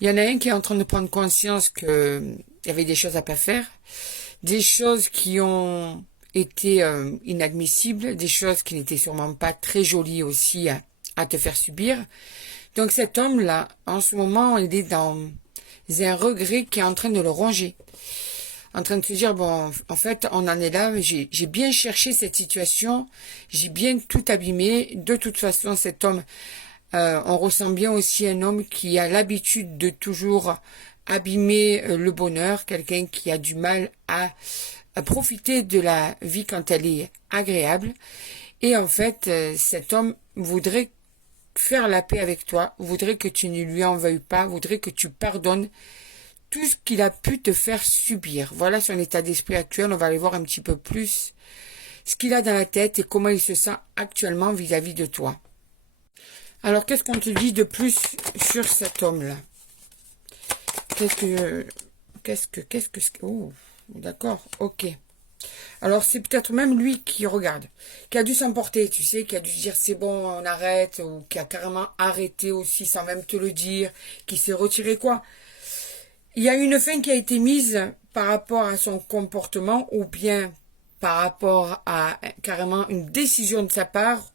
Il y en a un qui est en train de prendre conscience qu'il y avait des choses à pas faire, des choses qui ont été inadmissibles, des choses qui n'étaient sûrement pas très jolies aussi à te faire subir. Donc cet homme-là, en ce moment, il est dans un regret qui est en train de le ronger. En train de se dire, bon, en fait, on en est là, j'ai bien cherché cette situation, j'ai bien tout abîmé. De toute façon, cet homme, on ressent bien aussi un homme qui a l'habitude de toujours abîmer le bonheur, quelqu'un qui a du mal à profiter de la vie quand elle est agréable. Et en fait, cet homme voudrait faire la paix avec toi, voudrait que tu ne lui en veuilles pas, voudrait que tu pardonnes tout ce qu'il a pu te faire subir. Voilà son état d'esprit actuel. On va aller voir un petit peu plus ce qu'il a dans la tête et comment il se sent actuellement vis-à-vis de toi. Alors, qu'est-ce qu'on te dit de plus sur cet homme-là? Oh, d'accord, ok. Alors, c'est peut-être même lui qui regarde, qui a dû s'emporter, tu sais, qui a dû se dire c'est bon, on arrête, ou qui a carrément arrêté aussi sans même te le dire, qui s'est retiré quoi. Il y a une fin qui a été mise par rapport à son comportement ou bien par rapport à carrément une décision de sa part,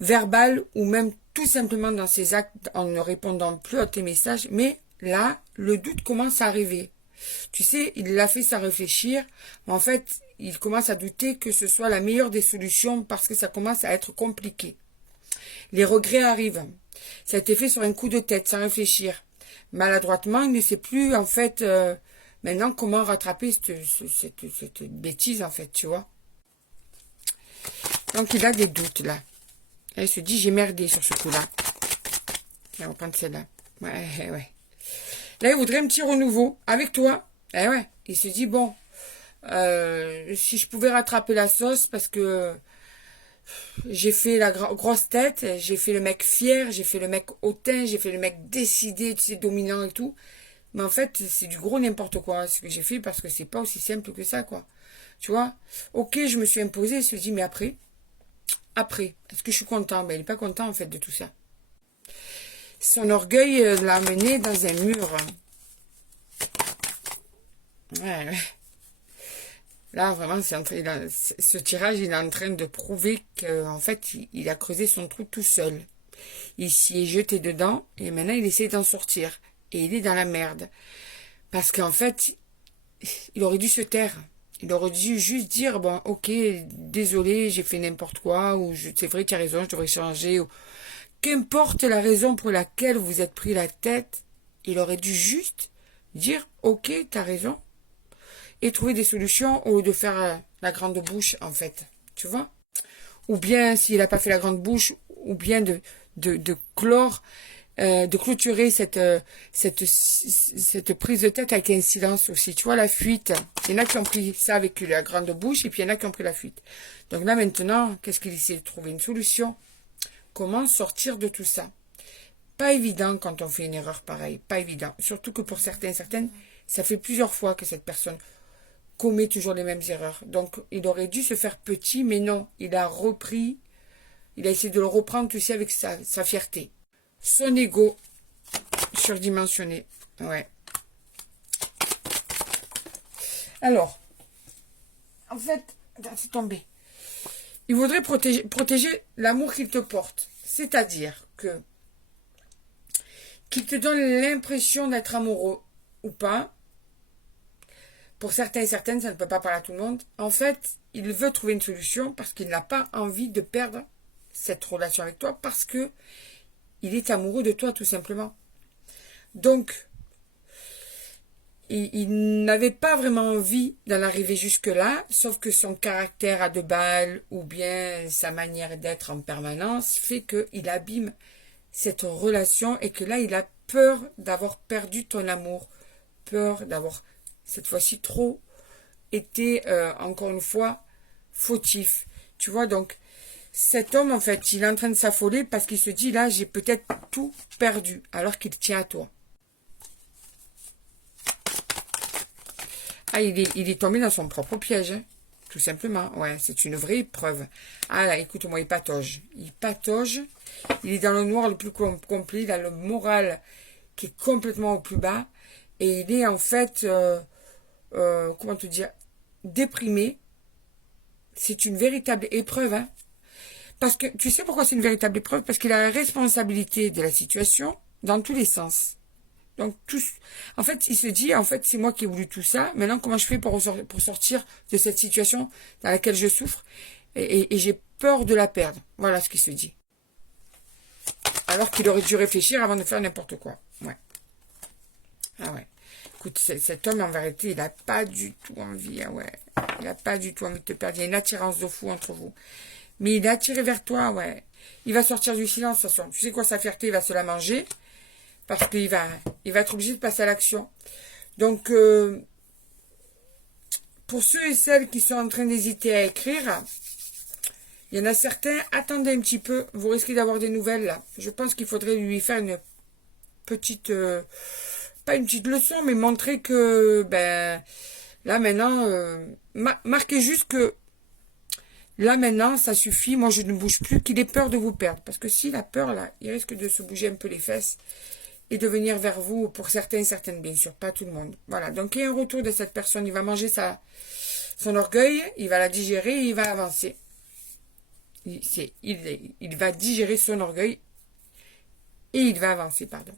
verbale ou même tout simplement dans ses actes en ne répondant plus à tes messages. Mais là, le doute commence à arriver. Tu sais, il l'a fait sans réfléchir, mais en fait, il commence à douter que ce soit la meilleure des solutions parce que ça commence à être compliqué. Les regrets arrivent. Ça a été fait sur un coup de tête, sans réfléchir. Maladroitement, il ne sait plus, en fait, maintenant comment rattraper cette bêtise, en fait, tu vois. Donc, il a des doutes, là. Et il se dit, j'ai merdé sur ce coup-là. On va prendre celle-là. Ouais. Là, il voudrait un petit renouveau avec toi. Ouais. Il se dit, bon, si je pouvais rattraper la sauce, parce que j'ai fait la grosse tête, j'ai fait le mec fier, j'ai fait le mec hautain, j'ai fait le mec décidé, tu sais, dominant et tout. Mais en fait, c'est du gros n'importe quoi ce que j'ai fait parce que c'est pas aussi simple que ça, quoi. Tu vois? Ok, je me suis imposé, il se dit, mais après, est-ce que je suis content? Ben, il est pas content, en fait, de tout ça. Son orgueil l'a amené dans un mur. Ouais. Là, vraiment, ce tirage, il est en train de prouver qu'en fait, il a creusé son trou tout seul. Il s'y est jeté dedans et maintenant, il essaie d'en sortir. Et il est dans la merde. Parce qu'en fait, il aurait dû se taire. Il aurait dû juste dire, bon, ok, désolé, j'ai fait n'importe quoi, ou c'est vrai, tu as raison, je devrais changer, ou qu'importe la raison pour laquelle vous êtes pris la tête, il aurait dû juste dire, ok, tu as raison, et trouver des solutions au lieu de faire la grande bouche, en fait. Tu vois? Ou bien, s'il n'a pas fait la grande bouche, ou bien de clore, de clôturer cette prise de tête avec un silence aussi. Tu vois, la fuite. Il y en a qui ont pris ça avec la grande bouche, et puis il y en a qui ont pris la fuite. Donc là, maintenant, qu'est-ce qu'il essaie de trouver une solution? Comment sortir de tout ça? Pas évident quand on fait une erreur pareille. Pas évident. Surtout que pour certaines, ça fait plusieurs fois que cette personne commet toujours les mêmes erreurs. Donc, il aurait dû se faire petit, mais non. Il a essayé de le reprendre, tu sais, avec sa fierté. Son ego surdimensionné. Ouais. Alors, en fait, c'est tombé. Il voudrait protéger l'amour qu'il te porte. C'est-à-dire qu'il te donne l'impression d'être amoureux ou pas. Pour certains et certaines, ça ne peut pas parler à tout le monde. En fait, il veut trouver une solution parce qu'il n'a pas envie de perdre cette relation avec toi parce que il est amoureux de toi, tout simplement. Donc, il n'avait pas vraiment envie d'en arriver jusque-là, sauf que son caractère à deux balles ou bien sa manière d'être en permanence fait qu'il abîme cette relation et que là, il a peur d'avoir perdu ton amour, peur d'avoir cette fois-ci trop été, encore une fois, fautif. Tu vois, donc, cet homme, en fait, il est en train de s'affoler parce qu'il se dit, là, j'ai peut-être tout perdu, alors qu'il tient à toi. Ah, il est tombé dans son propre piège, hein, tout simplement. Ouais, c'est une vraie preuve. Ah là, écoute-moi, il patauge. Il patauge. Il est dans le noir le plus complet. Il a le moral qui est complètement au plus bas. Et il est en fait, comment te dire, déprimé. C'est une véritable épreuve, hein. Parce que, tu sais pourquoi c'est une véritable épreuve? Parce qu'il a la responsabilité de la situation dans tous les sens. Donc, en fait, il se dit, en fait, c'est moi qui ai voulu tout ça. Maintenant, comment je fais pour sortir de cette situation dans laquelle je souffre? Et j'ai peur de la perdre. Voilà ce qu'il se dit. Alors qu'il aurait dû réfléchir avant de faire n'importe quoi. Ouais. Ah ouais. Écoute, cet homme, en vérité, il n'a pas du tout envie. Ah ouais. Il n'a pas du tout envie de te perdre. Il y a une attirance de fou entre vous. Mais il est attiré vers toi, ouais. Il va sortir du silence, de toute façon. Tu sais quoi, sa fierté, il va se la manger. Parce qu'il va être obligé de passer à l'action. Donc, pour ceux et celles qui sont en train d'hésiter à écrire, il y en a certains, attendez un petit peu, vous risquez d'avoir des nouvelles là. Je pense qu'il faudrait lui faire une petite, pas une petite leçon, mais montrer que, ben, là maintenant, marquez juste que, là maintenant, ça suffit, moi je ne bouge plus, qu'il ait peur de vous perdre. Parce que s'il a peur là, il risque de se bouger un peu les fesses et de venir vers vous, pour certains, certaines bien sûr, pas tout le monde. Voilà, donc il y a un retour de cette personne, il va manger son orgueil, il va la digérer et il va avancer. Il va digérer son orgueil et il va avancer, pardon.